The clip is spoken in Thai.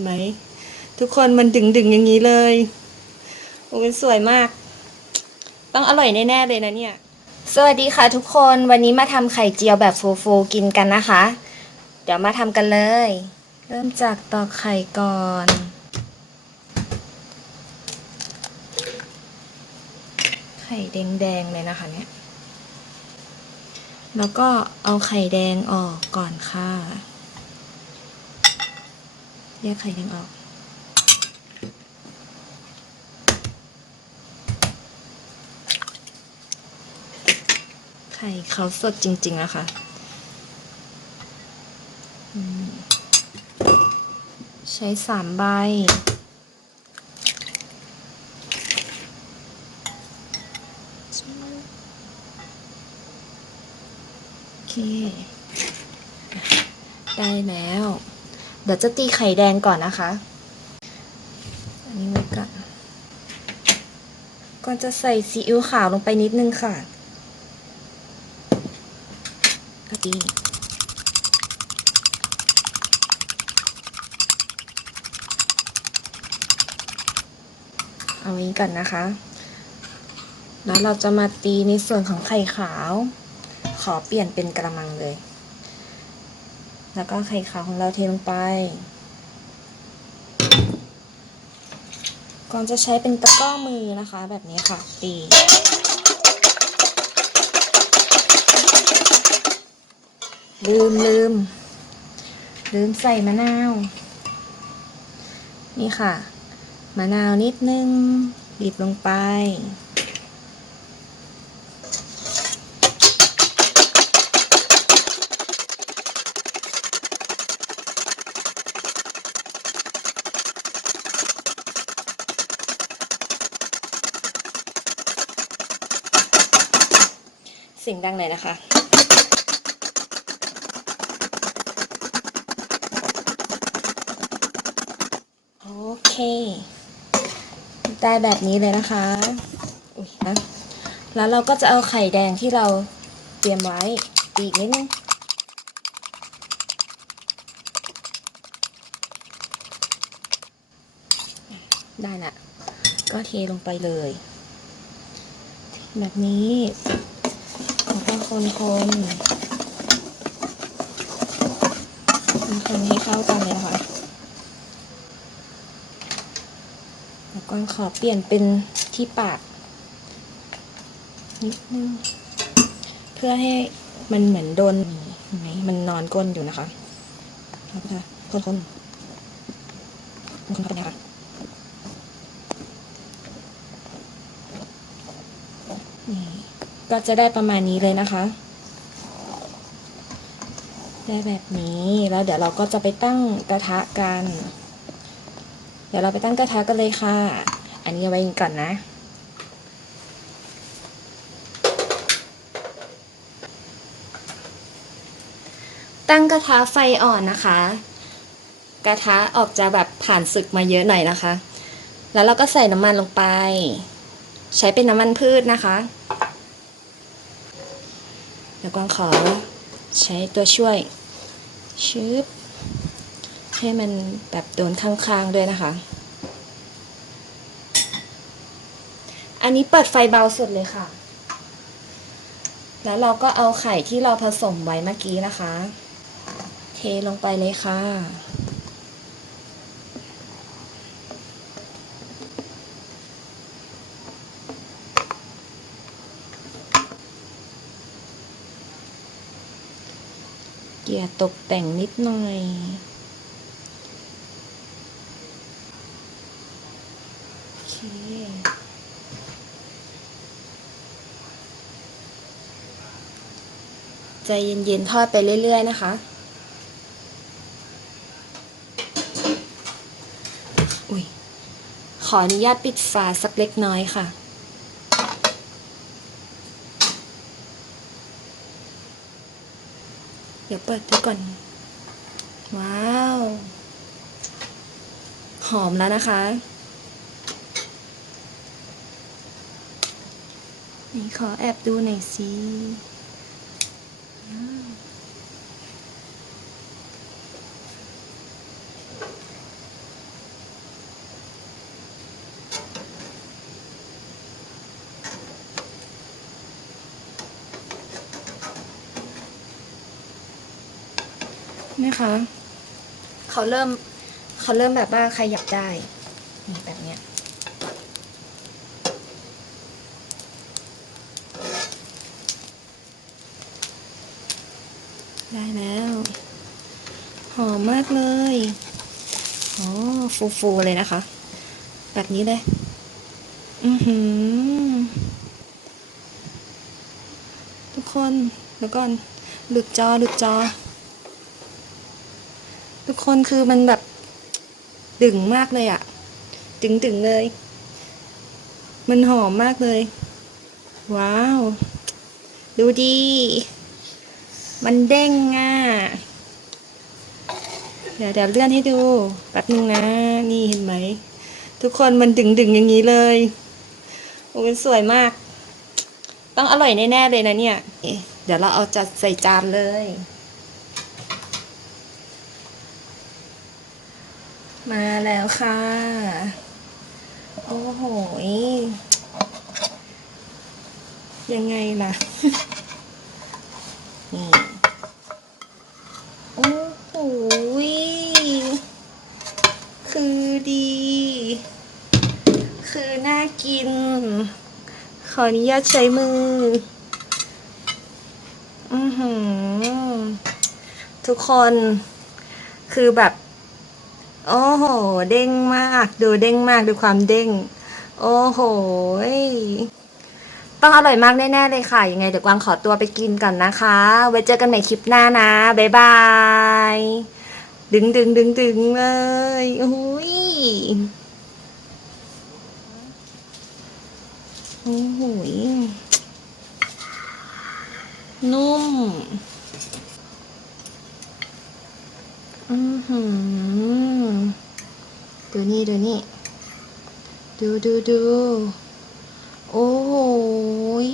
นไหม ทุกคนมันดึงดึงๆอย่างนี้เลย โอ้ยสวยมาก ต้องอร่อยแน่ ๆ เลยนะเนี่ย สวัสดีค่ะทุกคนวันนี้มาทำไข่เจียวแบบฟูๆกินกันนะคะ เดี๋ยวมาทำกันเลย เริ่มจากตอกไข่ก่อนไข่แดงๆเลยนะคะเนี่ย แล้วก็เอาไข่แดงออกก่อนค่ะ แยกไข่แดงออก ไข่เขาสดจริงๆอะค่ะใช้สามใบโอเค ได้แล้ว เดี๋ยวจะตีไข่แดงก่อนนะคะ อันนี้ไว้ก่อน ก่อนจะใส่ซีอิ๊วขาวลงไปนิดนึงค่ะก็ตีเอาไว้ก่อนนะคะ แล้วเราจะมาตีในส่วนของไข่ขาว ขอเปลี่ยนเป็นกระมังเลย แล้วก็ไข่ขาวของเราเทลงไป ก่อนจะใช้เป็นตะกร้อมือนะคะ แบบนี้ค่ะ ตีลืมลืมลืมใส่มะนาว นี่ค่ะ มะนาวนิดนึงบีบลงไป สียงดังหน่อยนะคะ โอเค ได้แบบนี้เลยนะคะอุ๊ยนะแล้วเราก็จะเอาไข่แดงที่เราเตรียมไว้ตีอีกนิดนึงได้ละก็เทลงไปเลย แบบนี้ ก็คนคนคนคนให้เข้ากันเลยนะคะแล้วก็ขอเปลี่ยนเป็นที่ปาก นิดนึง เพื่อให้มันเหมือนโดนไหมมันนอนก้นอยู่นะคะแล้วก็จะคนคนคนคนเข้าไปนะคะนี่ ก็จะได้ประมาณนี้เลยนะคะ ได้แบบนี้แล้วเดี๋ยวเราก็จะไปตั้งกระทะกัน เดี๋ยวเราไปตั้งกระทะกันเลยค่ะ อันนี้ไว้ก่อนนะตั้งกระทะไฟอ่อนนะคะ กระทะออกจะแบบผ่านศึกมาเยอะหน่อยนะคะ แล้วเราก็ใส่น้ำมันลงไป ใช้เป็นน้ำมันพืชนะคะ แล้วก็ขอใช้ตัวช่วยชืบให้มันแบบโดนข้างๆด้วยนะคะ อันนี้เปิดไฟเบาสุดเลยค่ะ แล้วเราก็เอาไข่ที่เราผสมไว้เมื่อกี้นะคะ เทลงไปเลยค่ะ กียร์ตกแต่งนิดหน่อยโอเคใจเย็นๆ ทอดไปเรื่อย ๆ นะคะอุ้ยขออนุญาตปิดฝาสักเล็กน้อยค่ะ ดี๋ยวเปิดดูก่อน ว้าว หอมแล้วนะคะ นี่ขอแอบดูหน่อยสิ นะคะ เขาเริ่มเขาเริ่มแบบว่าใครอยากได้นี่แบบเนี้ยได้แล้ว หอมมากเลยอ๋อฟูฟูๆเลยนะคะ แบบนี้เลย อือหือ ทุกคนเดี๋ยวก่อนหลุดจอหลุดจอทุก คนคือมันแบบดึงมากเลยอะดึงดึงเลย มันหอมมากเลย ว้าว ดูดี มันเด้งอะ เดี๋ยวเดี๋ยวเลื่อนให้ดู แป๊บนึงนะ นี่เห็นไหม ทุกคนมันดึงดึงอย่างนี้เลย โอ้ยสวยมาก ต้องอร่อยแน่ ๆ เลยนะเนี่ย เดี๋ยวเราเอาจัดใส่จานเลย มาแล้วค่ะ โอ้โห ยังไงล่ะ นี่ โอ้โห คือดี คือน่ากิน ขออนุญาตใช้มือ อือหือ ทุกคน คือแบบ โอ้โห เด้งมาก ดูเด้งมากดูความเด้ง โอ้โห ต้องอร่อยมากแน่ๆเลยค่ะ ยังไงเดี๋ยวกวางขอตัวไปกินก่อนนะคะ ไว้เจอกันใหม่คลิปหน้านะ บ๊ายบาย ดึงดึงดึงดึงเลยโอ้ยโอ้โหยนุ่ม อือหือ ดูนี่ดูนี่ดูดูดูโอ้โหย